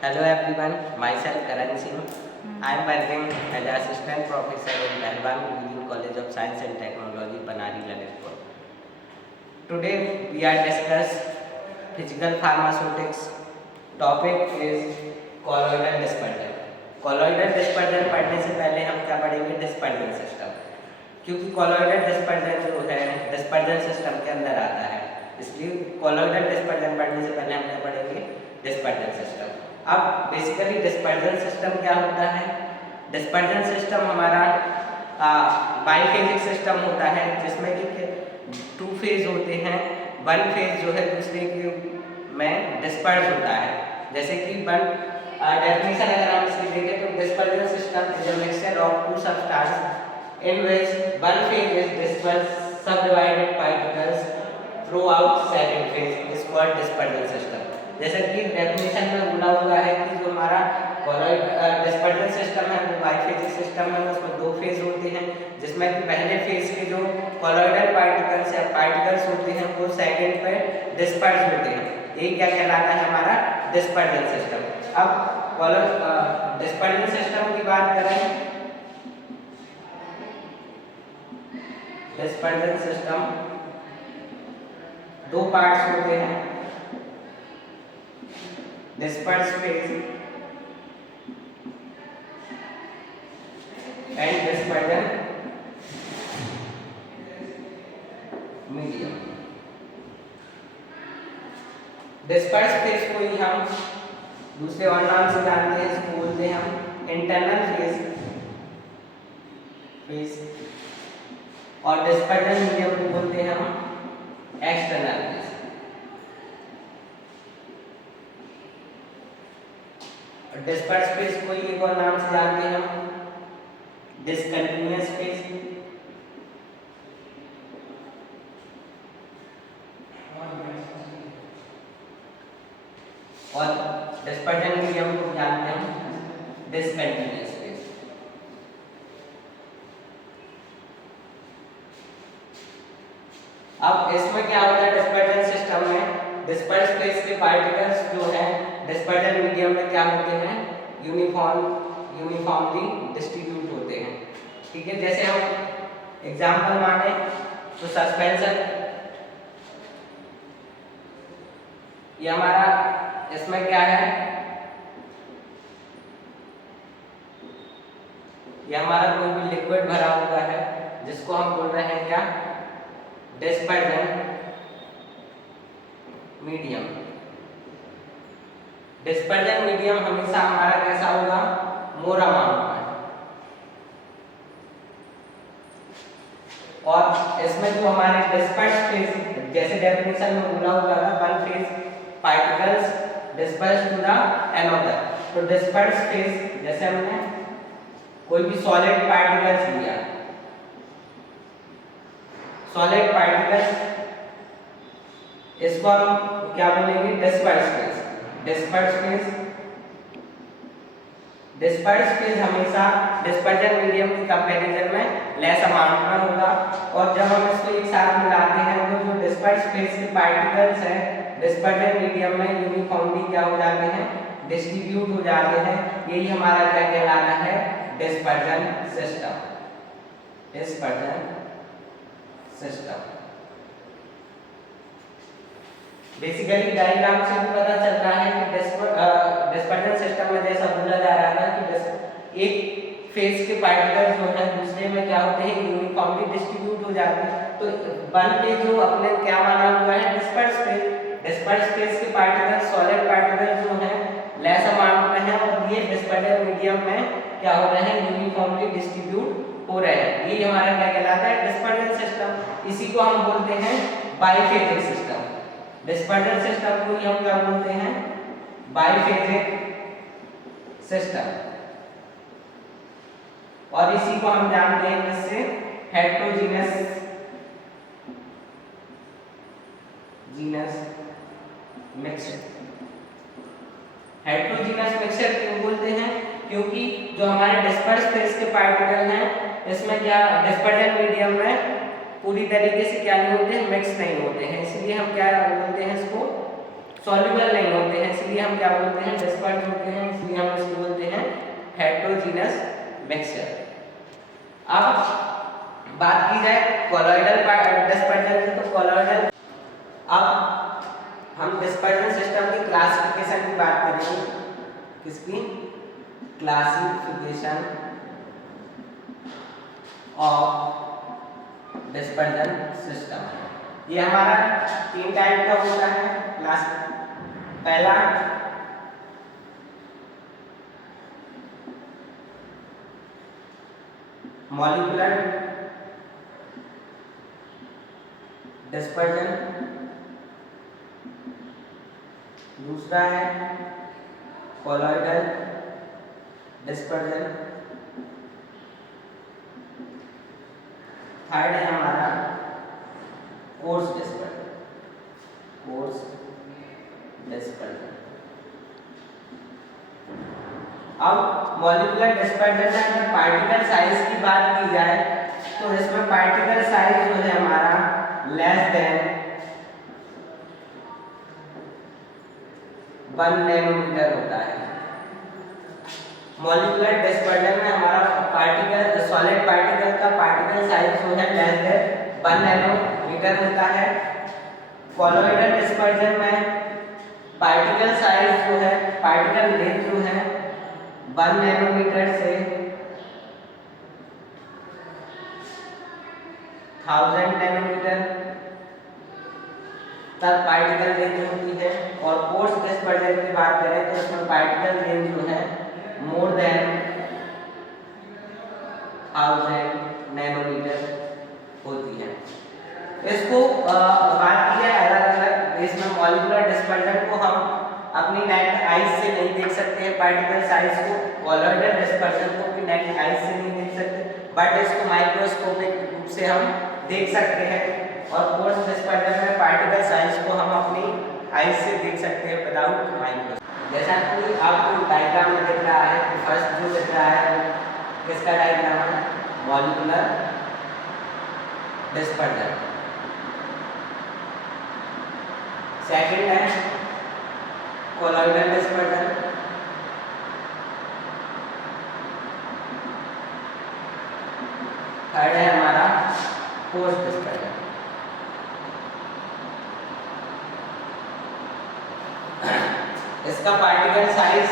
Hello everyone, myself Karan Singh. I am working as an assistant professor in Pehlwan Guruji College of Science and Technology, Panari, Lalitpur. Today we are discuss physical pharmaceutics. Topic is colloidal dispersion. Colloidal dispersion पढ़ने से पहले हम क्या पढ़ेंगे? Dispersion system, क्योंकि colloidal dispersion जो है dispersion system के अंदर आता है, इसलिए colloidal dispersion पढ़ने से पहले हम क्या पढ़ेंगे? Dispersion system. अब बेसिकली डिस्पर्जन सिस्टम क्या होता है? डिस्पर्जन सिस्टम हमारा बाइफेजिक सिस्टम होता है, जिसमें कि टू फेज होते हैं। वन फेज जो है दूसरे के में डिस्पर्ज होता है। जैसे कि वन डेफिनेशन अगर हम इसकी देखें तो dispersion system is a mixture of two substance in which one phase is disperse subdivided particles throughout second phase is called dispersion system. जैसे कि डेफिनेशन में बोला हुआ है कि जो हमारा डिस्पर्जन सिस्टम है वो बाइफेजिक सिस्टम है, उसमें दो फेज होते हैं, जिसमें कि पहले फेज के जो कॉलोइडल पार्टिकल्स या पार्टिकल्स होते हैं वो सेकंड पे डिस्पर्स होते हैं। ये क्या कहलाता है? हमारा डिस्पर्जन सिस्टम। अब डिस्पर्जन सिस्टम की बात करें, डिस्पर्जन सिस्टम दो पार्ट्स होते हैं, disperse phase and dispersion medium। disperse phase को ही हम दूसरे और नाम से जानते हैं, इसको बोलते हैं हम इंटरनल फेज और डिस्पर्जन मीडियम को बोलते हैं हम एक्सटर्नल फेज। डिस्पर्स फेज को एक और नाम से जानते हैं हम डिसकंटिन्यूअस फेज और डिस्पर्जन मीडियम को जानते हैं हम डिसकंटिन्यूअस फेज। अब इसमें क्या होता है? डिस्पर्जन सिस्टम में डिस्पर्स फेज के पार्टिकल्स जो है डिस्पर्जन मीडियम में क्या होते हैं? यूनिफॉर्मली डिस्ट्रीब्यूट होते हैं। ठीक है, जैसे हम एग्जांपल माने तो सस्पेंशन, ये हमारा इसमें क्या है? ये हमारा कोई भी लिक्विड भरा हुआ है जिसको हम बोल रहे हैं क्या? Dispersion medium. डिस्पर्जन मीडियम हमेशा हमारा कैसा होगा? मोर अमाउंट में। और इसमें जो हमारे डिस्पर्स फेज, जैसे डेफिनेशन में बोला हुआ है, one phase particles disperse to the another. तो डिस्पर्स फेज, जैसे हमने कोई भी सॉलिड पार्टिकल्स लिया, सॉलिड पार्टिकल्स, इसको हम क्या बोलेंगे? Disperse phase. डिस्पर्स फेज हमेशा डिस्पर्जन मीडियम की कंपैरिजन में लेस अमाउंट में होगा। और जब हम इसको एक साथ मिलाते हैं तो जो डिस्पर्स फेज के पार्टिकल्स हैं डिस्पर्जन मीडियम में यूनिफॉर्मली क्या हो जाते हैं? डिस्ट्रीब्यूट हो जाते हैं। यही हमारा क्या कहलाता है? Dispersion system. Dispersion system basically diagram से भी पता चलता है कि डिस्पर्जन सिस्टम में जैसा बोला जा रहा था कि एक फेज के पार्टिकल्स जो है दूसरे में क्या होते हैं? यूनिफॉर्मली डिस्ट्रीब्यूट हो जाते हैं। तो वन फेज जो अपने क्या माना हुआ है? Disperse phase. डिस्पर्स फेज के पार्टिकल्स, सॉलिड पार्टिकल्स जो हैं लेस अमाउंट में है और ये डिस्पर्जन मीडियम में क्या हो रहे हैं? यूनिफॉर्मली डिस्ट्रीब्यूट हो रहे हैं। ये हमारा क्या कहलाता है? Dispersion system. इसी को हम बोलते हैं बाइफेजिक सिस्टम। डिस्पर्जन सिस्टम को हम क्या बोलते हैं? बाइफेजिक सिस्टम। और इसी को हम जानते हैं किससे? Heterogeneous mixture. हेटेरोजीनस मिक्सचर क्यों बोलते हैं? क्योंकि जो हमारे डिस्पर्स फेज के पार्टिकल हैं इसमें क्या डिस्पर्जन मीडियम में पूरी तरीके से क्या नहीं होते हैं? मिक्स नहीं होते हैं। इसलिए हम क्या बोलते हैं इसको? सॉल्युबल नहीं होते हैं, इसलिए हम क्या बोलते हैं, डिस्पर्स होते हैं, इसलिए हम इसको बोलते हैं हेटेरोजीनस मिक्सचर। अब बात की जाए कोलॉइडल डिस्पर्जन की, तो कोलॉइडल, अब हम डिस्पर्जन सिस्टम की क्लासिफिकेशन की बात करेंगे। किसकी? Classification of dispersion system. ये हमारा 3 टाइप का होता है क्लास। पहला मॉलिक्यूलर डिस्पर्जन, दूसरा है कोलॉइडल डिस्पर्जन, थर्ड है हमारा कोर्स डिस्पर्जन। Coarse dispersion. अब मॉलिक्यूलर डिस्पर्जन में अगर पार्टिकल साइज की बात की जाए तो इसमें पार्टिकल साइज जो है हमारा लेस देन 1 नैनोमीटर होता है। मॉलिक्यूलर डिस्पर्जन में हमारा पार्टिकल, सॉलिड पार्टिकल का पार्टिकल साइज जो है लेस देन 1 नैनोमीटर होता है। कोलॉइडल डिस्पर्जन में पार्टिकल साइज जो है, पार्टिकल लेंथ जो है 1 नैनोमीटर से 1000 नैनोमीटर तक पार्टिकल रेंज होती है। और कोर्स डिस्पर्जन की बात करें तो इसमें पार्टिकल रेंज जो है मोर देन 1000 नैनोमीटर होती है। इसको बात की जाए अलग-अलग, इसमें मॉलिक्यूलर डिस्पर्जन को हम अपनी नेट आइज से नहीं देख सकते हैं पार्टिकल साइज को, कोलॉइडल डिस्पर्जन को भी नेट आइज से नहीं देख सकते, बट इसको माइक्रोस्कोपिक रूप से हम देख सकते हैं। और कोर्स डिस्पर्जन में पार्टिकल साइज को हम अपनी आइज से देख सकते हैं विदाउट माइक्रोस्कोप। जैसा कि आपको डायग्राम में दिख रहा है, फर्स्ट जो दिख रहा है वो किसका डायग्राम है? Molecular dispersion. सेकंड है कोलॉइडल डिस्पर्जन, थर्ड है हमारा कोर्स डिस्पर्जन। इसका particle size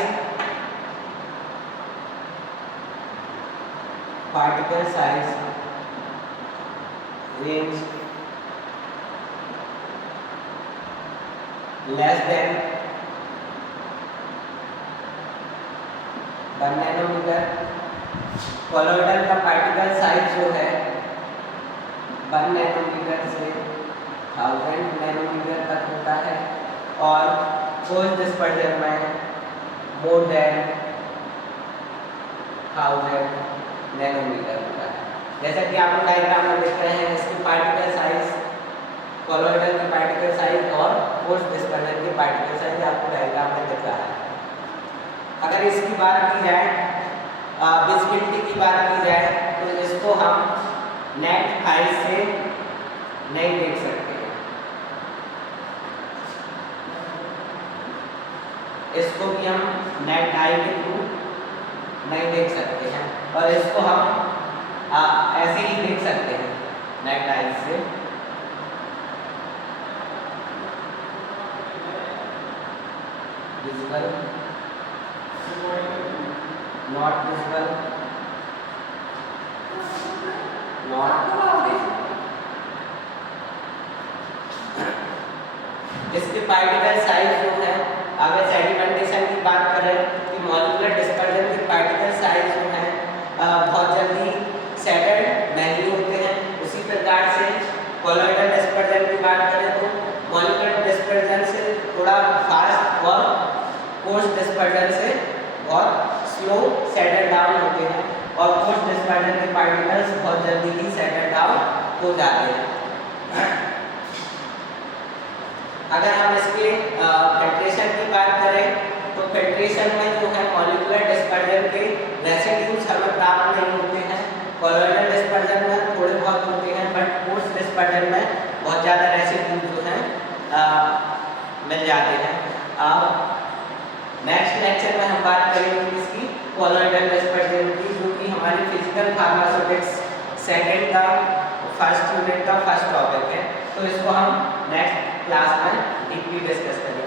range less than 1 nanometre. Colloidal का पार्टिकल साइज जो है 1 नैनोमीटर से 1000 नैनोमीटर तक होता है। और कोर्स डिस्पर्जन में मोर देन 1000 नैनोमीटर होता है। जैसा कि आप डायग्राम में देख रहे हैं, इसकी पार्टिकल साइज, कोलॉइडल की पार्टिकल साइज और कोर्स डिस्पर्जन की पार्टिकल साइज आपको डायग्राम में दिख रहा है। अगर इसकी बात की जाए, विजिबिलिटी की बात की जाए, तो इसको हम नेट आई से नहीं देख सकते हैं। इसको भी हम नेट आई के थ्रू नहीं देख सकते हैं, और इसको हम ऐसे ही देख सकते हैं नेट आई से। Visible, not visible, not visible. इसके पार्टिकल साइज जो है, अगर सेडिमेंटेशन की बात करें कि मॉलिक्यूलर डिस्पर्जन के पार्टिकल साइज जो है बहुत जल्दी सेटल्ड नहीं होते हैं। उसी प्रकार से कोलॉइडल डिस्पर्जन की बात करें तो मॉलिक्यूलर डिस्पर्जन से थोड़ा फास्ट और कोर्स डिस्पर्जन से बहुत स्लो सेटल डाउन होते हैं, और कोर्स डिस्पर्जन के पार्टिकल्स बहुत जल्दी ही सेटल डाउन हो जाते हैं। अगर हम इसके फिल्ट्रेशन की बात करें तो फिल्ट्रेशन में जो है मॉलिक्यूलर डिस्पर्जन के रेसिड्यूज हमें प्राप्त नहीं होते हैं। कोलॉइडल डिस्पर्जन में थोड़े बहुत होते हैं, बट कोर्स डिस्पर्जन में बहुत ज़्यादा रेसिड्यूज जो हैं मिल जाते हैं। अब नेक्स्ट लेक्चर में हम बात करेंगे किसकी, कोलोइडल एस्पर्जेंट की, जो कि हमारे फिजिकल फार्मास्यूटिक्स सेकंड का फर्स्ट यूनिट का फर्स्ट टॉपिक है। तो इसको हम नेक्स्ट क्लास में डीपली डिस्कस करेंगे।